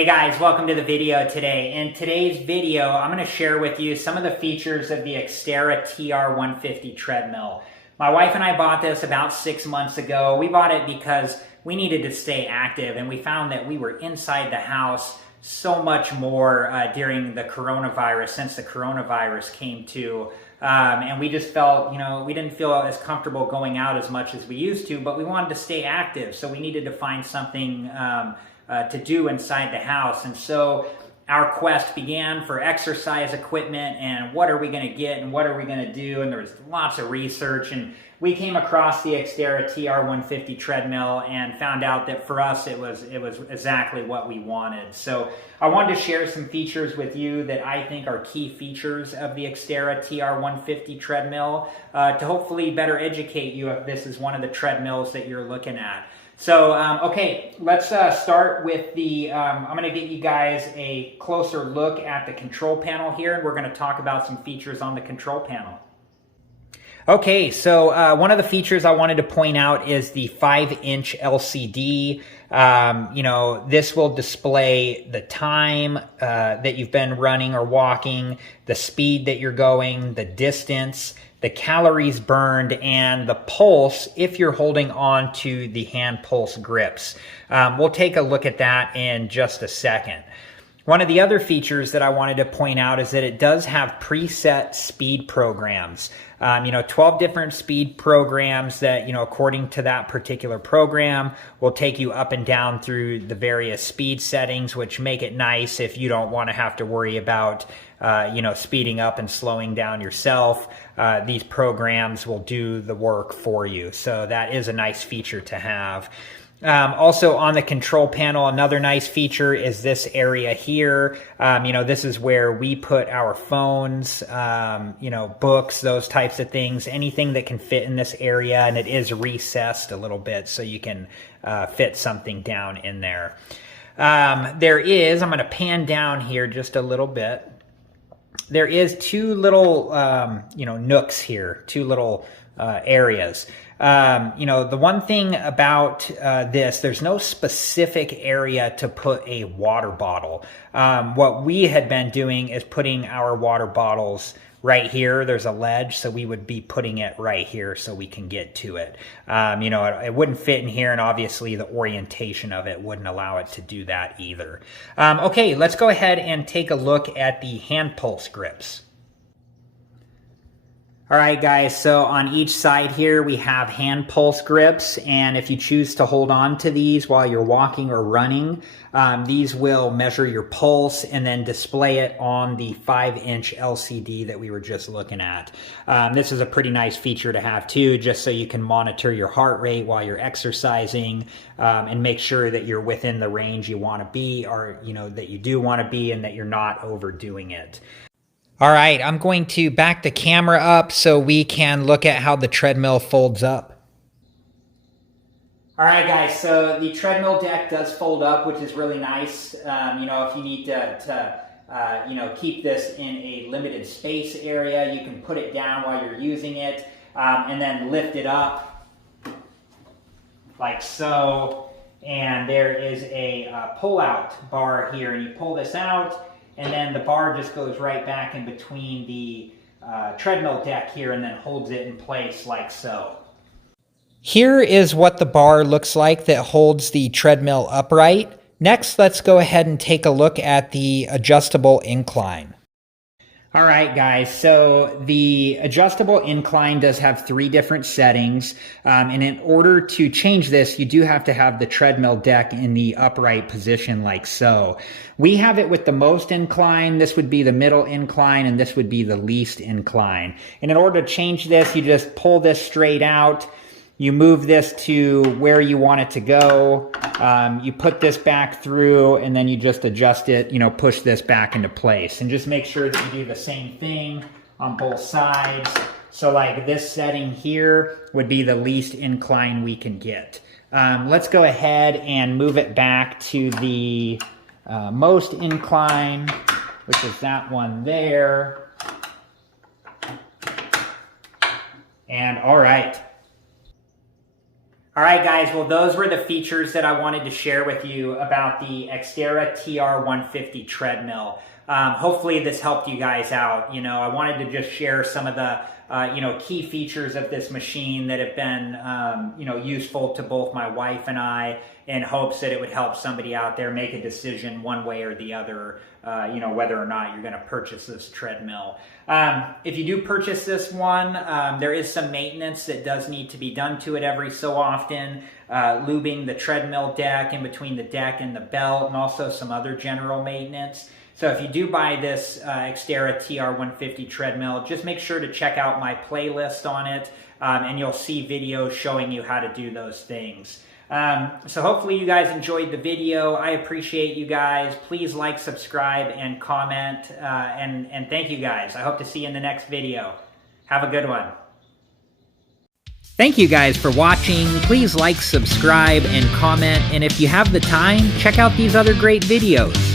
Hey guys, welcome to the video today. In today's video, I'm going to share with you some of the features of the Xterra TR150 treadmill. My wife and I bought this about 6 months ago. We bought it because we needed to stay active, and we found that we were inside the house so much more during the coronavirus, since the coronavirus came to. And we just felt, we didn't feel as comfortable going out as much as we used to, but we wanted to stay active, so we needed to find something to do inside the house. And so our quest began for exercise equipment and what are we going to get and what are we going to do, and there was lots of research, and we came across the Xterra TR150 treadmill and found out that for us it was exactly what we wanted. So I wanted to share some features with you that I think are key features of the Xterra TR150 treadmill to hopefully better educate you if this is one of the treadmills that you're looking at. So, okay, let's start with the, I'm going to get you guys a closer look at the control panel here, and we're going to talk about some features on the control panel. Okay, so one of the features I wanted to point out is the 5-inch LCD. This will display the time that you've been running or walking, the speed that you're going, the distance, the calories burned, and the pulse if you're holding on to the hand pulse grips. We'll take a look at that in just a second. One of the other features that I wanted to point out is that it does have preset speed programs. 12 different speed programs that, according to that particular program, will take you up and down through the various speed settings, which make it nice if you don't want to have to worry about, speeding up and slowing down yourself. These programs will do the work for you. So that is a nice feature to have. Also on the control panel, another nice feature is this area here. This is where we put our phones, books, those types of things, anything that can fit in this area, and it is recessed a little bit so you can fit something down in there. I'm going to pan down here just a little bit. There is two little, nooks here, two little areas. The one thing about there's no specific area to put a water bottle. What we had been doing is putting our water bottles right here. There's a ledge, so we would be putting it right here so we can get to it. It wouldn't fit in here, and obviously the orientation of it wouldn't allow it to do that either. Okay, let's go ahead and take a look at the hand pulse grips. All right, guys, so on each side here we have hand pulse grips, and if you choose to hold on to these while you're walking or running, these will measure your pulse and then display it on the 5-inch LCD that we were just looking at. This is a pretty nice feature to have too, just so you can monitor your heart rate while you're exercising and make sure that you're within the range you want to be, or that you do want to be, and that you're not overdoing it. All right, I'm going to back the camera up so we can look at how the treadmill folds up. All right, guys, so the treadmill deck does fold up, which is really nice. If you need to keep this in a limited space area, you can put it down while you're using it and then lift it up like so. And there is a pull-out bar here, and you pull this out, and then the bar just goes right back in between the treadmill deck here and then holds it in place like so. Here is what the bar looks like that holds the treadmill upright. Next, let's go ahead and take a look at the adjustable incline. All right, guys, so the adjustable incline does have 3 different settings, and in order to change this, you do have to have the treadmill deck in the upright position like so. We have it with the most incline. This would be the middle incline, and this would be the least incline. And in order to change this, you just pull this straight out. You move this to where you want it to go. You put this back through, and then you just adjust it, push this back into place. And just make sure that you do the same thing on both sides. So like this setting here would be the least incline we can get. Let's go ahead and move it back to the most incline, which is that one there. And all right. All right, guys, well, those were the features that I wanted to share with you about the Xterra TR150 treadmill. Hopefully this helped you guys out. You know, I wanted to just share some of the key features of this machine that have been useful to both my wife and I, in hopes that it would help somebody out there make a decision one way or the other, whether or not you're going to purchase this treadmill. If you do purchase this one, there is some maintenance that does need to be done to it every so often, lubing the treadmill deck in between the deck and the belt, and also some other general maintenance. So if you do buy this Xterra TR150 treadmill, just make sure to check out my playlist on it, and you'll see videos showing you how to do those things. So hopefully you guys enjoyed the video. I appreciate you guys. Please like, subscribe, and comment. And thank you guys. I hope to see you in the next video. Have a good one. Thank you guys for watching. Please like, subscribe, and comment. And if you have the time, check out these other great videos.